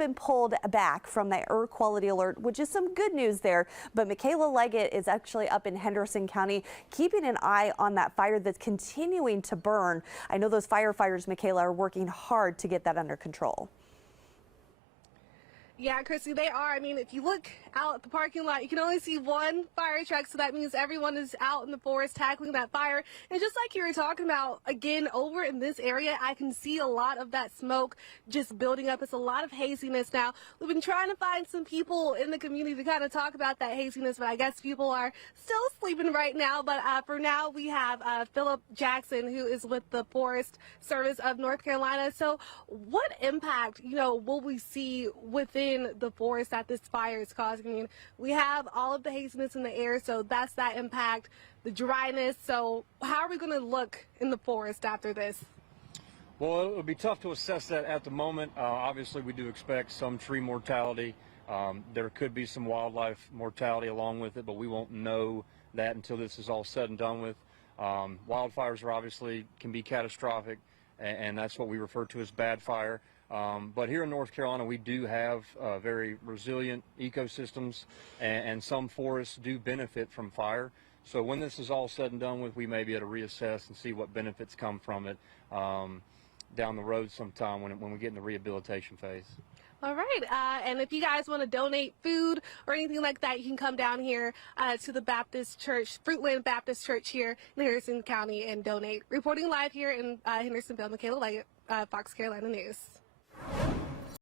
been pulled back from the air quality alert, which is some good news there. But Michaela Leggett is actually up in Henderson County, keeping an eye on that fire that's continuing to burn. I know those firefighters, Michaela, are working hard to get that under control. Yeah, Christy, they are. I mean, if you look out at the parking lot, you can only see one fire truck, so that means everyone is out in the forest tackling that fire. And just like you were talking about, again, over in this area, I can see a lot of that smoke just building up. It's a lot of haziness now. We've been trying to find some people in the community to kind of talk about that haziness, but I guess people are still sleeping right now. But for now, we have Philip Jackson, who is with the Forest Service of North Carolina. So what impact, will we see within the forest that this fire is causing? I mean, we have all of the haziness in the air, so that's that impact, the dryness. So how are we going to look in the forest after this? Well, it would be tough to assess that at the moment. Obviously, we do expect some tree mortality. There could be some wildlife mortality along with it, but we won't know that until this is all said and done with. Wildfires are obviously can be catastrophic, and that's what we refer to as bad fire. But here in North Carolina, we do have very resilient ecosystems, and some forests do benefit from fire. So when this is all said and done with, we may be able to reassess and see what benefits come from it down the road sometime when we get in the rehabilitation phase. All right, and if you guys want to donate food or anything like that, you can come down here to the Baptist Church, Fruitland Baptist Church here in Henderson County and donate. Reporting live here in Hendersonville, Michaela Leggett, Fox Carolina News.